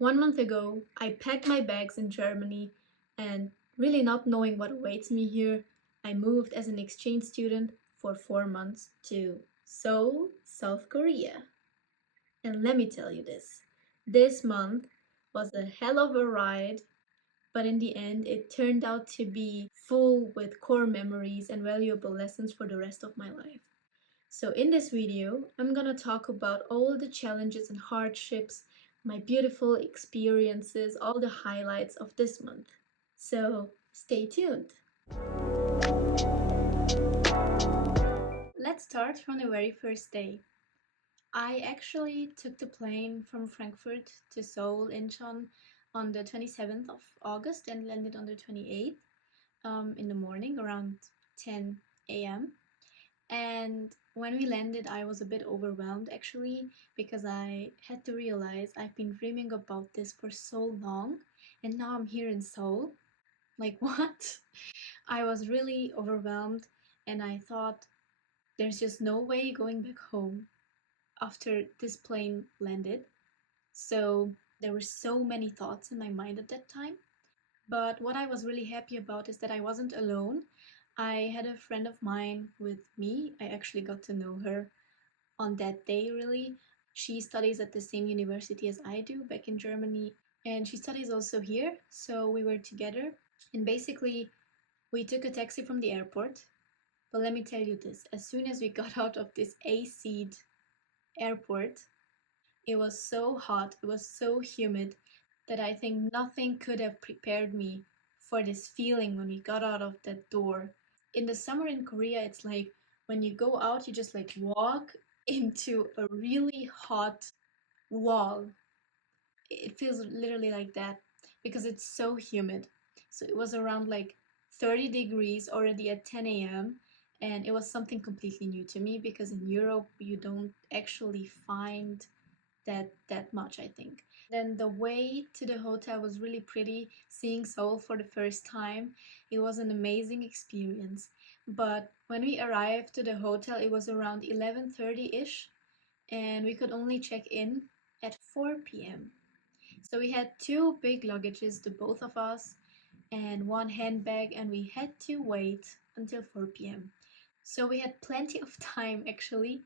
1 month ago, I packed my bags in Germany and, really not knowing what awaits me here, I moved as an exchange student for 4 months to Seoul, South Korea. And let me tell you this month was a hell of a ride, but in the end, it turned out to be full with core memories and valuable lessons for the rest of my life. So in this video, I'm gonna talk about all the challenges and hardships, my beautiful experiences, all the highlights of this month. So stay tuned. Let's start from the very first day. I actually took the plane from Frankfurt to Seoul, Incheon, on the 27th of August and landed on the 28th in the morning around 10 a.m. And when we landed, I was a bit overwhelmed actually because I had to realize I've been dreaming about this for so long and now I'm here in Seoul. Like, what? I was really overwhelmed and I thought there's just no way going back home after this plane landed. So there were so many thoughts in my mind at that time. But what I was really happy about is that I wasn't alone. I had a friend of mine with me. I actually got to know her on that day, really. She studies at the same university as I do back in Germany, and she studies also here. So we were together, and basically, we took a taxi from the airport. But let me tell you this, as soon as we got out of this AC airport, it was so hot, it was so humid that I think nothing could have prepared me for this feeling when we got out of that door. In the summer in Korea, it's like when you go out, you just like walk into a really hot wall. It feels literally like that because it's so humid. So it was around like 30 degrees already at 10 a.m. And it was something completely new to me because in Europe you don't actually find that much, I think. Then the way to the hotel was really pretty. Seeing Seoul for the first time, it was an amazing experience. But when we arrived to the hotel, it was around 11:30-ish, and we could only check in at 4 p.m. So we had two big luggages, the both of us, and one handbag, and we had to wait until 4 p.m. So we had plenty of time actually,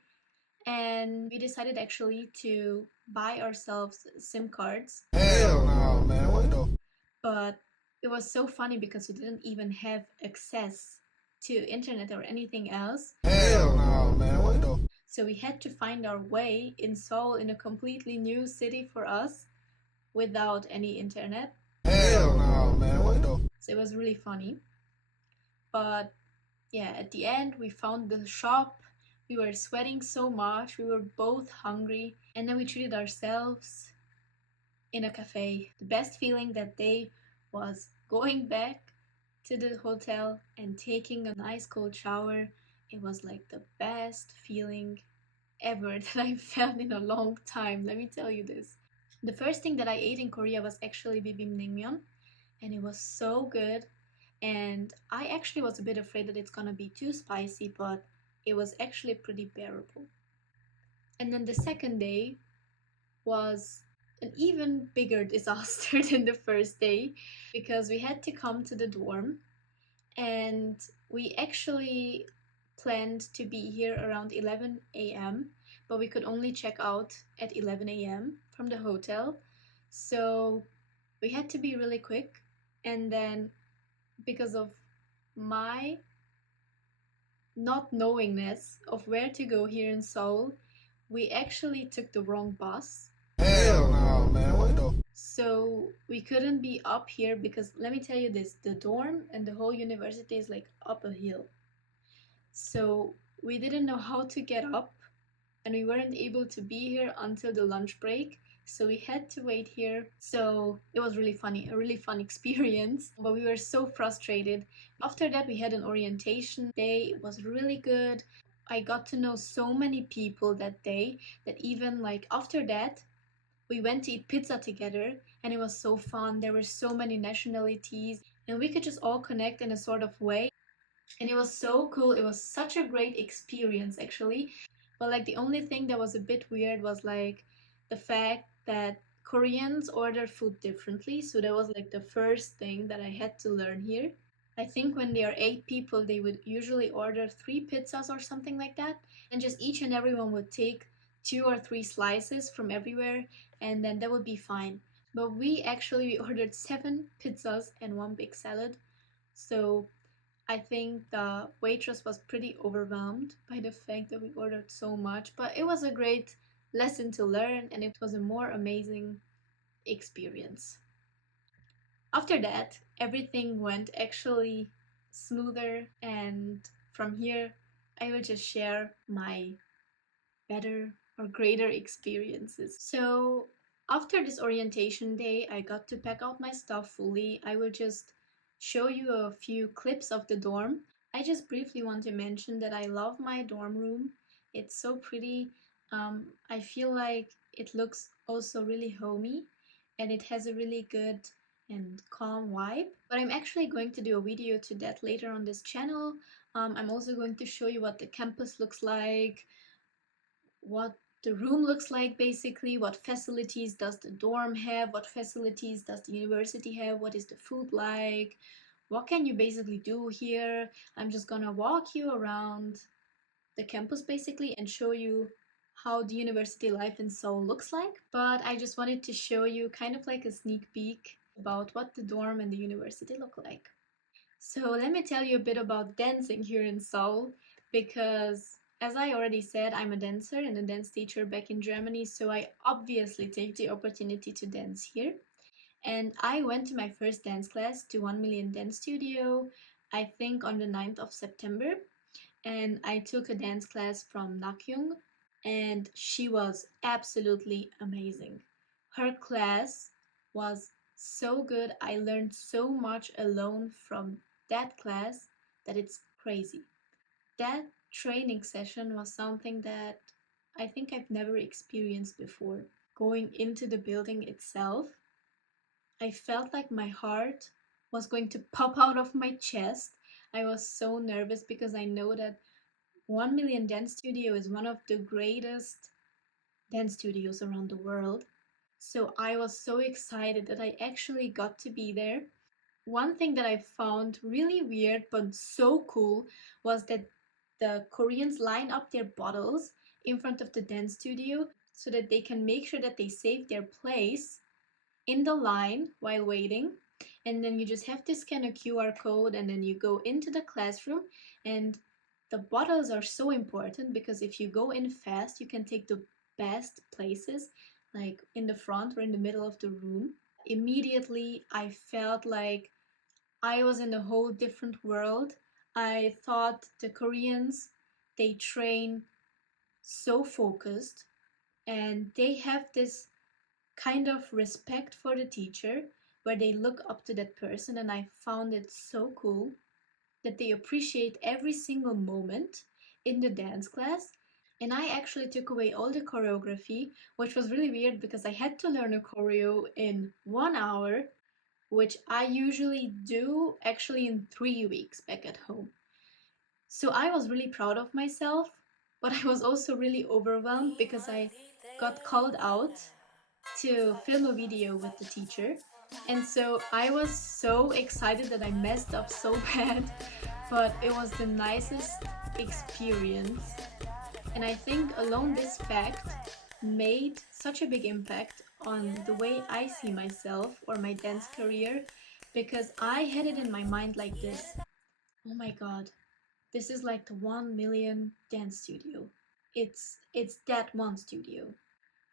and we decided actually to buy ourselves SIM cards. Hell no, man. What the? But it was so funny because we didn't even have access to internet or anything else. Hell no, man. What the? So we had to find our way in Seoul, in a completely new city for us, without any internet. Hell no, man. What the? So it was really funny. But yeah, at the end, we found the shop. We were sweating so much. We were both hungry. And then we treated ourselves in a cafe. The best feeling that day was going back to the hotel and taking a nice cold shower. It was like the best feeling ever that I felt in a long time. Let me tell you this. The first thing that I ate in Korea was actually bibimbap, and it was so good. And I actually was a bit afraid that it's gonna be too spicy, but it was actually pretty bearable. And then the second day was an even bigger disaster than the first day because we had to come to the dorm, and we actually planned to be here around 11 a.m., but we could only check out at 11 a.m. from the hotel. So we had to be really quick. And then, because of my not knowingness of where to go here in Seoul, we actually took the wrong bus. Hell no, man. What the? So we couldn't be up here because let me tell you this, the dorm and the whole university is like up a hill. So we didn't know how to get up, and we weren't able to be here until the lunch break. So we had to wait here. So it was really funny, a really fun experience, but we were so frustrated. After that, we had an orientation day. It was really good. I got to know so many people that day that even like after that, we went to eat pizza together, and it was so fun. There were so many nationalities and we could just all connect in a sort of way. And it was so cool. It was such a great experience actually. But like the only thing that was a bit weird was like the fact that Koreans order food differently, so that was like the first thing that I had to learn here. I think when they are 8 people, they would usually order 3 pizzas or something like that, and just each and everyone would take 2 or 3 slices from everywhere, and then that would be fine. But we ordered 7 pizzas and one big salad, so I think the waitress was pretty overwhelmed by the fact that we ordered so much, but it was a great lesson to learn and it was a more amazing experience. After that, everything went actually smoother, and from here, I will just share my better or greater experiences. So, after this orientation day, I got to pack out my stuff fully. I will just show you a few clips of the dorm. I just briefly want to mention that I love my dorm room. It's so pretty. I feel like it looks also really homey and it has a really good and calm vibe. But I'm actually going to do a video to that later on this channel. I'm also going to show you what the campus looks like, what the room looks like basically, what facilities does the dorm have, what facilities does the university have, what is the food like, what can you basically do here. I'm just gonna walk you around the campus basically and show you how the university life in Seoul looks like. But I just wanted to show you kind of like a sneak peek about what the dorm and the university look like. So let me tell you a bit about dancing here in Seoul, because as I already said, I'm a dancer and a dance teacher back in Germany, so I obviously take the opportunity to dance here. And I went to my first dance class to 1 Million Dance Studio, I think on the 9th of September, and I took a dance class from Nakyung, and she was absolutely amazing. Her class was so good. I learned so much alone from that class that it's crazy. That training session was something that I think I've never experienced before. Going into the building itself, I felt like my heart was going to pop out of my chest. I was so nervous because I know that 1 Million Dance Studio is one of the greatest dance studios around the world. So I was so excited that I actually got to be there. One thing that I found really weird but so cool was that the Koreans line up their bottles in front of the dance studio so that they can make sure that they save their place in the line while waiting. And then you just have to scan a QR code and then you go into the classroom. And the bottles are so important because if you go in fast, you can take the best places, like in the front or in the middle of the room. Immediately, I felt like I was in a whole different world. I thought the Koreans, they train so focused and they have this kind of respect for the teacher where they look up to that person, and I found it so cool that they appreciate every single moment in the dance class. And I actually took away all the choreography, which was really weird because I had to learn a choreo in 1 hour, which I usually do actually in 3 weeks back at home. So I was really proud of myself, but I was also really overwhelmed because I got called out to film a video with the teacher. And so I was so excited that I messed up so bad, but it was the nicest experience. And I think alone this fact made such a big impact on the way I see myself or my dance career, because I had it in my mind like this: oh my god, this is like the 1 million dance studio. It's that one studio.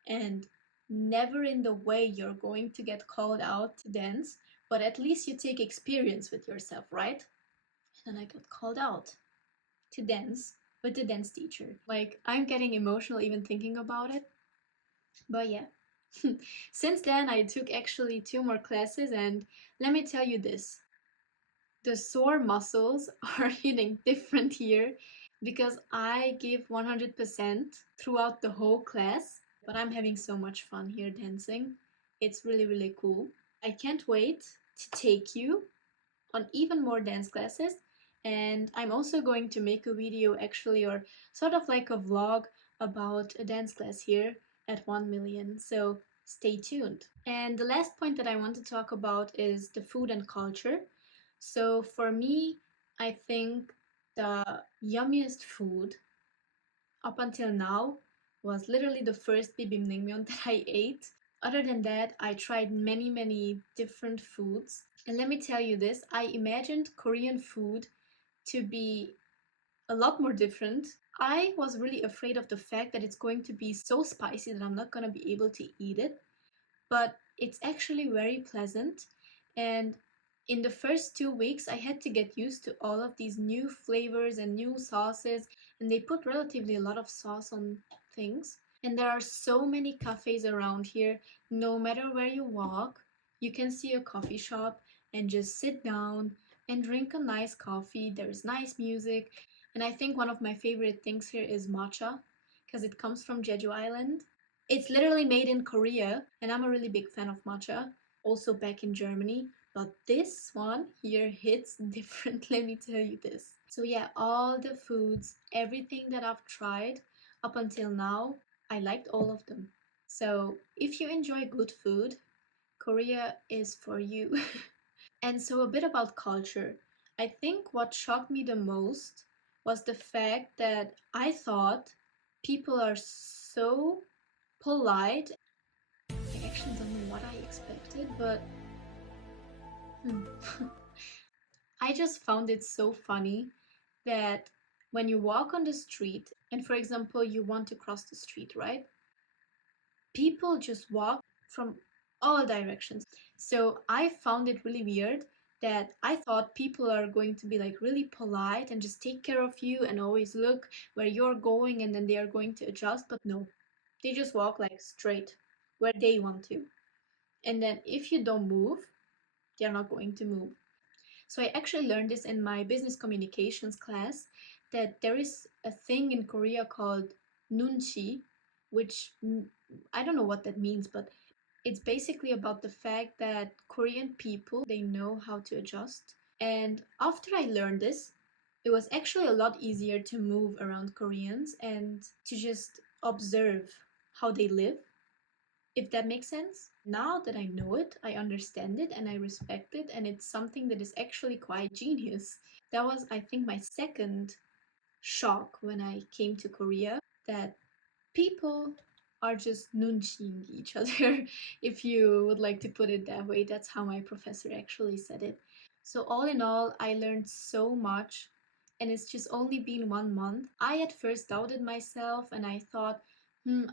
And never in the way you're going to get called out to dance, but at least you take experience with yourself, right? And then I got called out to dance with the dance teacher. Like, I'm getting emotional even thinking about it. But yeah. Since then, I took actually 2 more classes, and let me tell you this: the sore muscles are hitting different here because I give 100% throughout the whole class, but I'm having so much fun here dancing. It's really, really cool. I can't wait to take you on even more dance classes. And I'm also going to make a video actually, or sort of like a vlog about a dance class here at 1 million. So stay tuned. And the last point that I want to talk about is the food and culture. So for me, I think the yummiest food up until now was literally the first bibimbap that I ate. Other than that, I tried many different foods. And let me tell you this, I imagined Korean food to be a lot more different. I was really afraid of the fact that it's going to be so spicy that I'm not going to be able to eat it, but it's actually very pleasant. And in the first 2 weeks, I had to get used to all of these new flavors and new sauces, and they put relatively a lot of sauce on things. And there are so many cafes around here. No matter where you walk, you can see a coffee shop and just sit down and drink a nice coffee. There's nice music. And I think one of my favorite things here is matcha because it comes from Jeju Island. It's literally made in Korea, and I'm a really big fan of matcha, also back in Germany. But this one here hits different, let me tell you this. So, yeah, all the foods, everything that I've tried up until now, I liked all of them. So, if you enjoy good food, Korea is for you. And so, a bit about culture. I think what shocked me the most was the fact that I thought people are so polite. I actually don't know what I expected, but hmm. I just found it so funny that when you walk on the street, and for example, you want to cross the street, right? People just walk from all directions. So I found it really weird that I thought people are going to be like really polite and just take care of you and always look where you're going and then they are going to adjust, but no. They just walk like straight where they want to. And then if you don't move, they're not going to move. So I actually learned this in my business communications class that there is a thing in Korea called nunchi, which I don't know what that means, but it's basically about the fact that Korean people they know how to adjust. And after I learned this, it was actually a lot easier to move around Koreans and to just observe how they live, if that makes sense. Now that I know it, I understand it and I respect it, and it's something that is actually quite genius. That was, I think, my second shock when I came to Korea that people are just nunching each other, if you would like to put it that way. That's how my professor actually said it. So, all in all, I learned so much, and it's just only been 1 month. I at first doubted myself and I thought,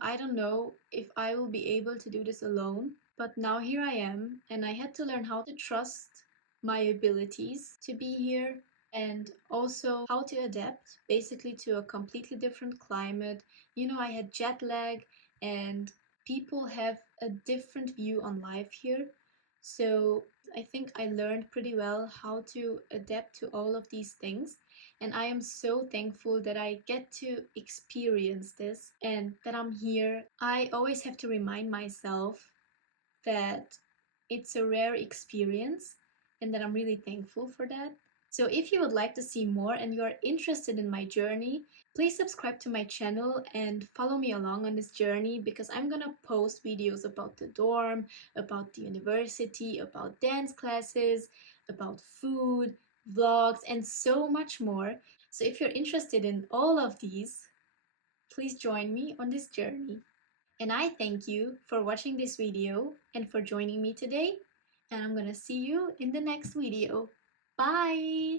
I don't know if I will be able to do this alone. But now here I am, and I had to learn how to trust my abilities to be here and also how to adapt basically to a completely different climate. I had jet lag, and people have a different view on life here. So I think I learned pretty well how to adapt to all of these things. And I am so thankful that I get to experience this and that I'm here. I always have to remind myself that it's a rare experience and that I'm really thankful for that. So, if you would like to see more and you are interested in my journey, please subscribe to my channel and follow me along on this journey because I'm gonna post videos about the dorm, about the university, about dance classes, about food, vlogs, and so much more. So, if you're interested in all of these, please join me on this journey. And I thank you for watching this video and for joining me today. And I'm gonna see you in the next video. Bye!